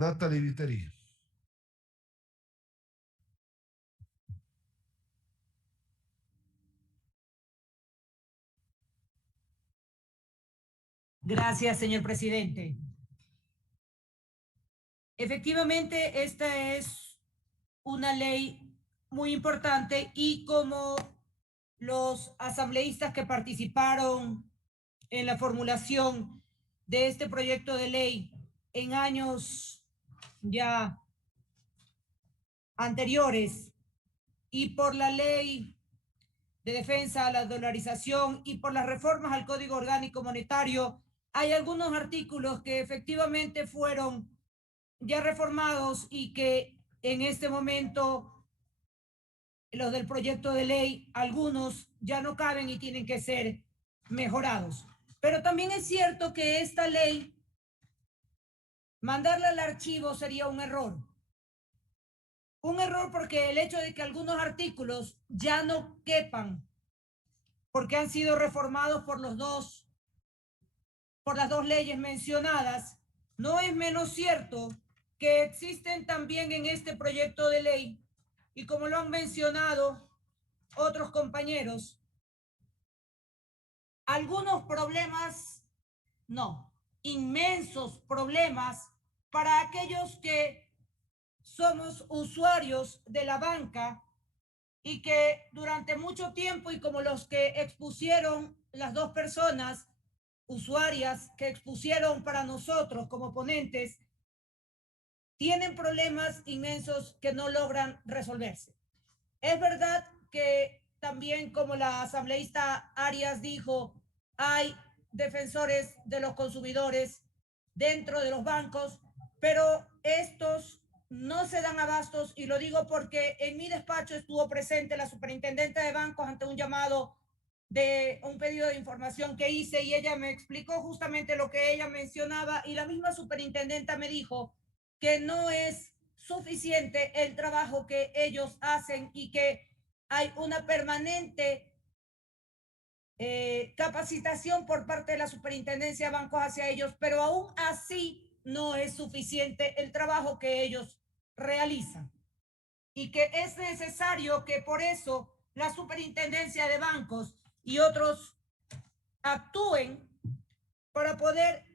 Natalie Viteri. Gracias, señor presidente. Efectivamente, esta es una ley muy importante y como los asambleístas que participaron en la formulación de este proyecto de ley en años ya anteriores y por la ley de defensa a la dolarización y por las reformas al Código Orgánico Monetario, hay algunos artículos que efectivamente fueron ya reformados y que en este momento los del proyecto de ley, algunos ya no caben y tienen que ser mejorados. Pero también es cierto que esta ley, mandarla al archivo sería un error. Un error porque el hecho de que algunos artículos ya no quepan porque han sido reformados por las dos leyes mencionadas, no es menos cierto que existen también en este proyecto de ley, y como lo han mencionado otros compañeros, algunos problemas, no, inmensos problemas para aquellos que somos usuarios de la banca y que durante mucho tiempo, y como los que expusieron las dos personas usuarias que expusieron para nosotros como ponentes, tienen problemas inmensos que no logran resolverse. Es verdad que también, como la asambleísta Arias dijo, hay defensores de los consumidores dentro de los bancos, pero estos no se dan abastos, y lo digo porque en mi despacho estuvo presente la superintendente de bancos ante un llamado de un pedido de información que hice, y ella me explicó justamente lo que ella mencionaba, y la misma superintendenta me dijo que no es suficiente el trabajo que ellos hacen y que hay una permanente capacitación por parte de la superintendencia de bancos hacia ellos, pero aún así no es suficiente el trabajo que ellos realizan, y que es necesario que por eso la superintendencia de bancos y otros actúen para poder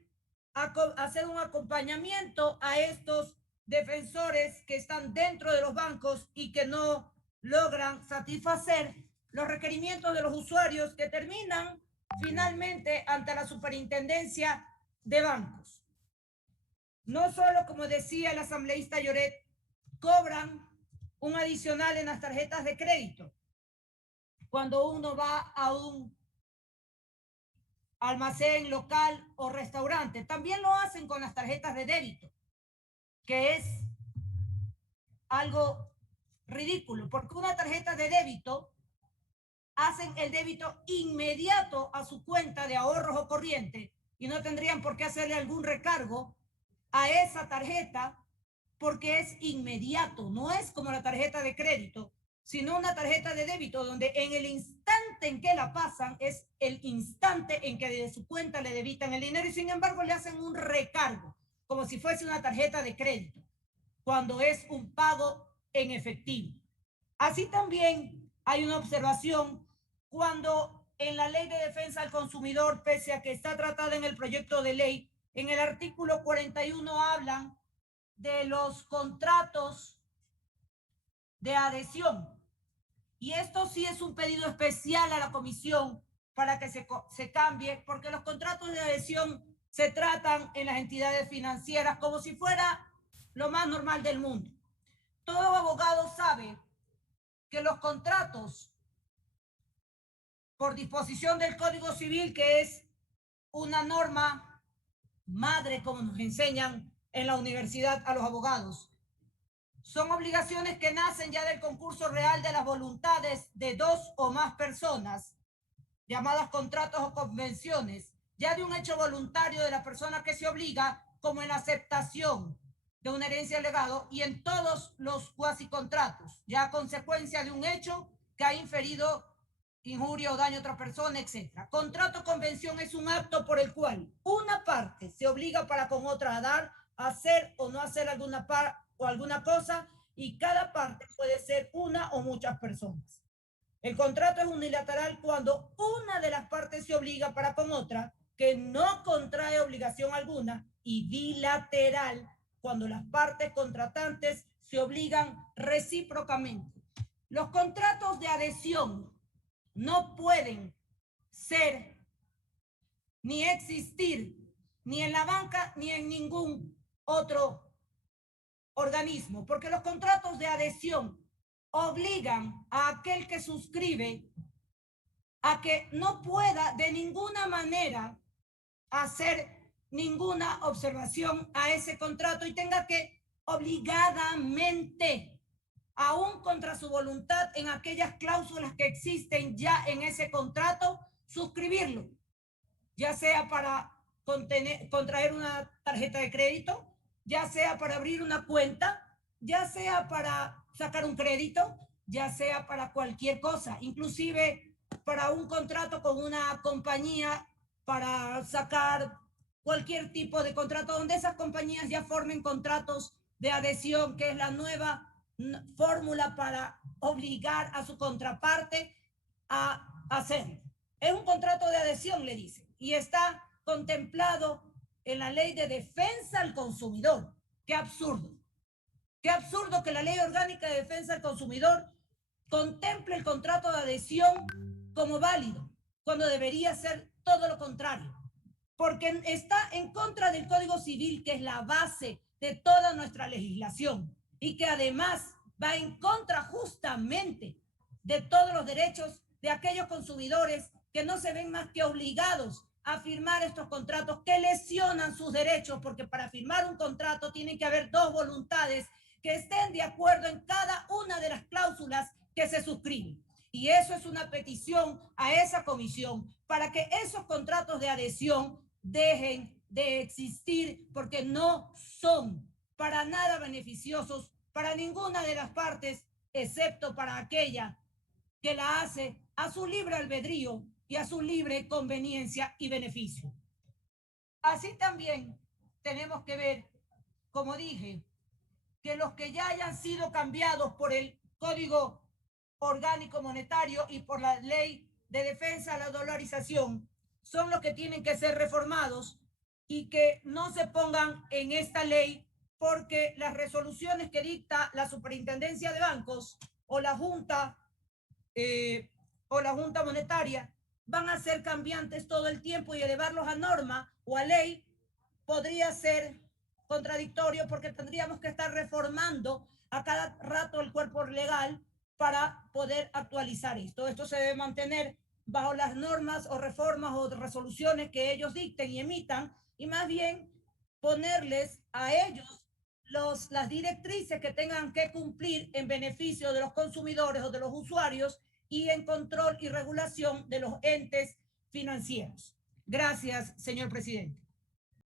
hacer un acompañamiento a estos defensores que están dentro de los bancos y que no logran satisfacer los requerimientos de los usuarios, que terminan finalmente ante la superintendencia de bancos. No solo, como decía el asambleísta Lloret, cobran un adicional en las tarjetas de crédito cuando uno va a un almacén local o restaurante. También lo hacen con las tarjetas de débito, que es algo ridículo, porque una tarjeta de débito hacen el débito inmediato a su cuenta de ahorros o corriente y no tendrían por qué hacerle algún recargo a esa tarjeta, porque es inmediato. No es como la tarjeta de crédito, sino una tarjeta de débito donde en el instante en que la pasan es el instante en que de su cuenta le debitan el dinero, y sin embargo le hacen un recargo como si fuese una tarjeta de crédito cuando es un pago en efectivo. Así también hay una observación cuando en la Ley de Defensa al Consumidor, pese a que está tratada en el proyecto de ley, en el artículo 41 hablan de los contratos de adhesión. Y esto sí es un pedido especial a la comisión para que se cambie, porque los contratos de adhesión se tratan en las entidades financieras como si fuera lo más normal del mundo. Todo abogado sabe que los contratos, por disposición del Código Civil, que es una norma madre, como nos enseñan en la universidad a los abogados, son obligaciones que nacen ya del concurso real de las voluntades de dos o más personas, llamadas contratos o convenciones, ya de un hecho voluntario de la persona que se obliga, como en la aceptación de una herencia legado, y en todos los cuasicontratos, ya a consecuencia de un hecho que ha inferido injuria o daño a otra persona, etc. Contrato o convención es un acto por el cual una parte se obliga para con otra a dar, hacer o no hacer alguna cosa, y cada parte puede ser una o muchas personas. El contrato es unilateral cuando una de las partes se obliga para con otra que no contrae obligación alguna, y bilateral cuando las partes contratantes se obligan recíprocamente. Los contratos de adhesión no pueden ser ni existir ni en la banca ni en ningún otro organismo, porque los contratos de adhesión obligan a aquel que suscribe a que no pueda de ninguna manera hacer ninguna observación a ese contrato y tenga que obligadamente, aún contra su voluntad, en aquellas cláusulas que existen ya en ese contrato, suscribirlo, ya sea para contraer una tarjeta de crédito, ya sea para abrir una cuenta, ya sea para sacar un crédito, ya sea para cualquier cosa, inclusive para un contrato con una compañía, para sacar cualquier tipo de contrato donde esas compañías ya formen contratos de adhesión, que es la nueva fórmula para obligar a su contraparte a hacerlo. Es un contrato de adhesión, le dicen, y está contemplado en la Ley de Defensa al Consumidor. ¡Qué absurdo! ¡Qué absurdo que la Ley Orgánica de Defensa al Consumidor contemple el contrato de adhesión como válido, cuando debería ser todo lo contrario! Porque está en contra del Código Civil, que es la base de toda nuestra legislación, y que además va en contra justamente de todos los derechos de aquellos consumidores que no se ven más que obligados a firmar estos contratos que lesionan sus derechos, porque para firmar un contrato tienen que haber dos voluntades que estén de acuerdo en cada una de las cláusulas que se suscriben. Y eso es una petición a esa comisión para que esos contratos de adhesión dejen de existir, porque no son para nada beneficiosos para ninguna de las partes, excepto para aquella que la hace a su libre albedrío y a su libre conveniencia y beneficio. Así también tenemos que ver, como dije, que los que ya hayan sido cambiados por el Código Orgánico Monetario y por la Ley de Defensa a la Dolarización son los que tienen que ser reformados, y que no se pongan en esta ley, porque las resoluciones que dicta la Superintendencia de Bancos o la Junta Monetaria van a ser cambiantes todo el tiempo, y elevarlos a norma o a ley podría ser contradictorio, porque tendríamos que estar reformando a cada rato el cuerpo legal para poder actualizar esto. Esto se debe mantener bajo las normas o reformas o resoluciones que ellos dicten y emitan, y más bien ponerles a ellos las directrices que tengan que cumplir en beneficio de los consumidores o de los usuarios, y en control y regulación de los entes financieros. Gracias, señor presidente.